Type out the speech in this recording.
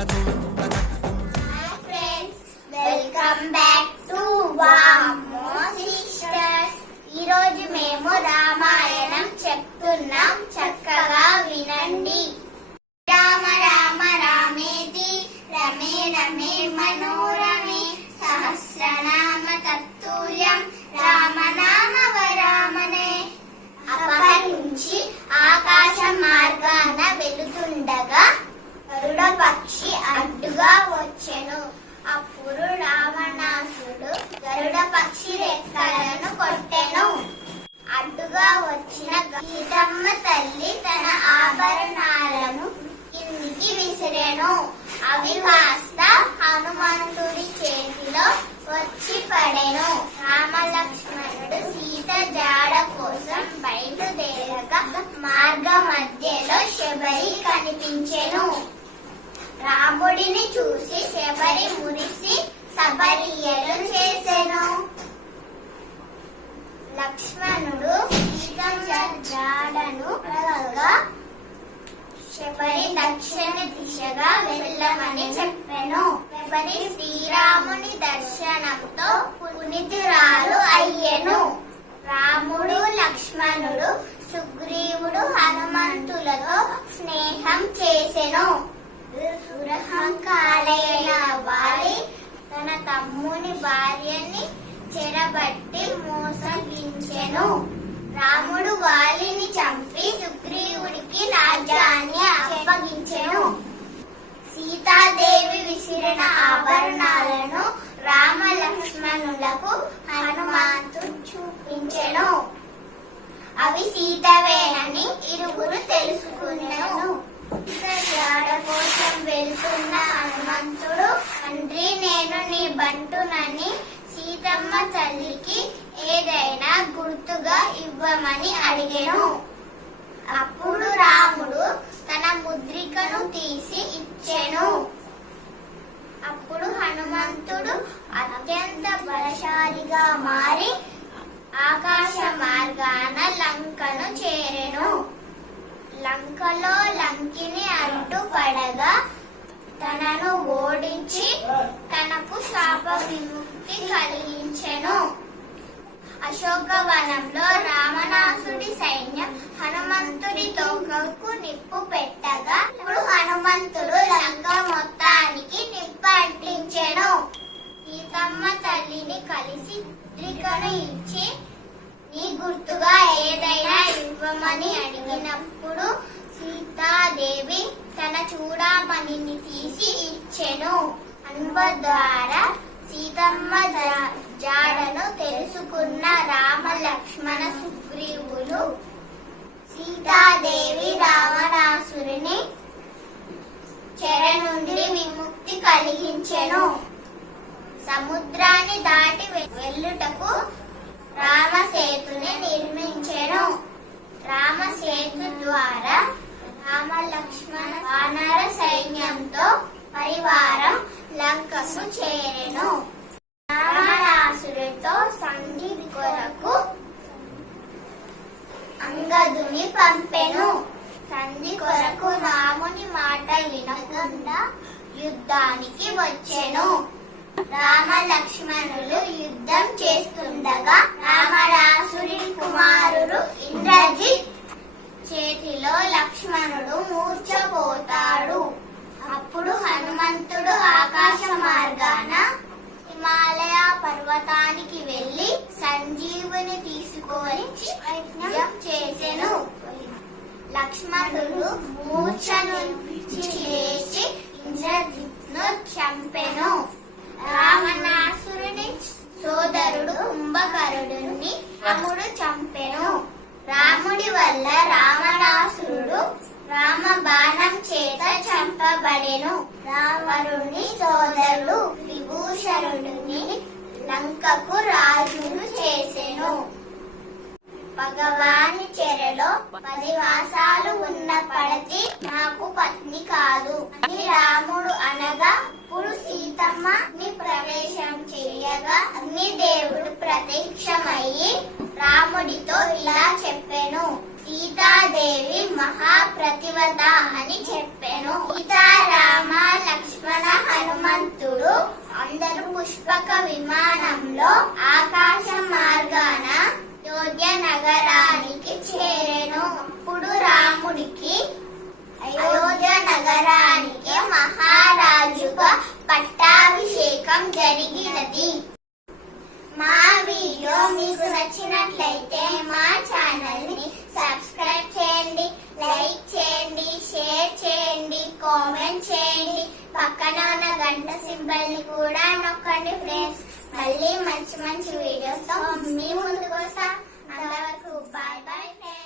Friends అవి కాస్త హనుమంతుడి చేతిలో వచ్చి పడెను. రామలక్ష్మణుడు సీత జాడ కోసం బయలుదేరక మార్గ మధ్యలో శబరి కనిపించెను. రాముడిని చూసి శబరి మురిసి సబరియలు చేసెను లక్ష్మణుడు సీతమ్మ జాడను అడగగా శబరి దక్షిణ దిశగా వెళ్ళమని చెప్పెను. శబరి శ్రీరాముని దర్శనంతో పునితురాలు అయ్యెను. రాముడు లక్ష్మణుడు సుగ్రీవుడు హనుమంతులతో స్నేహం చేసెను. దురహంకారైన వారి తన తమ్ముని భార్యని చెరబట్టి మోసగించెను. రాముడు వారి సీతాదేవి విసిరిన ఆభరణాలను రామ లక్ష్మణులకు హనుమంతు చూపించెను. అవి సీతవేనని ఇరువురు తెలుసుకున్నాను. కోసం వెళ్తున్న హనుమంతుడు తండ్రి నేను నీ బంటునని సీతమ్మ తల్లికి ఏదైనా గుర్తుగా ఇవ్వమని అడిగాను. అప్పుడు రాముడు తన ముద్రికను తీసి ఇచ్చెను. అప్పుడు హనుమంతుడు అత్యంత బలశాలిగా మారి ఆకాశ మార్గాన లంకను చేరెను. లంకలో లంకిని అడ్డుపడగా తనను ఓడించి తనకు శాప విముక్తి కలిగించెను. అశోకవనంలో రావణాసుడి సైన్యం నిప్పు పెట్టగా ఇప్పుడు హనుమంతుడు లంక మొత్తానికి నిప్పు అంటించెను సీతమ్మ తల్లిని కలిసి పుత్రికను ఇచ్చి నీ గుర్తుగా ఏదైనా ఇవ్వమని అడిగినప్పుడు సీతాదేవి తన చూడామణిని తీసి ఇచ్చెను. అనుభ ద్వారా సీతమ్మ జాడను తెలుసుకున్న రామ లక్ష్మణ సుగ్రీవులు సీతాదేవి రా ద్వారా రామ లక్ష్మణ వానర సైన్యంతో పరివారం లంకను చేరెను. రావణాసురుతో సంధి కొరకు అంగదుని పంపెను. సంధి కొరకు రాముని మాట వినకుండా యుద్ధానికి వచ్చెను. రామ లక్ష్మణులు యుద్ధం చేస్తుండగా రామరాసుడి కుమారుడు ఇంద్రజ చేతిలో లక్ష్మణుడు మూర్చపోతాడు అప్పుడు హనుమంతుడు ఆకాశ మార్గాన హిమాలయ పర్వతానికి వెళ్ళి సంజీవుని తీసుకొని ప్రయత్నం చేసెను లక్ష్మణుడు మూర్ఛ నుంచి లేచి ఇంద్రజిత్ను చంపెను. రావణాసురుని సోదరుడు కుంభకరుడుని రాముడు చంపెను. రాముడి వల్ల రావణాసురుడు రామ బాణం చేత చంపబడెను. రావణుని సోదరుడు విభూషణుడిని లంకకు రాజును చేసెను. భగవాన్ పది మాసాలు ఉన్న పడతి నాకు పత్ని కాదు. నీ రాముడు అనగా ఇప్పుడు సీతమ్మ. ని ప్రవేశం చేయగా అగ్ని దేవుడు ప్రత్యక్షమయ్యి రాముడితో ఇలా చెప్పాను. సీతాదేవి మహాప్రతివత నచ్చినట్లయితే మా ఛానల్ని సబ్స్క్రైబ్ చేయండి లైక్ చేయండి షేర్ చేయండి కామెంట్ చేయండి. పక్కన ఉన్న గంట సింబల్ని కూడా నొక్కండి ఫ్రెండ్స్. మళ్ళీ మంచి మంచి వీడియోస్తో మీ ముందుకు వస్తా. అంతవరకు బాయ్ బాయ్ ఫ్రెండ్స్.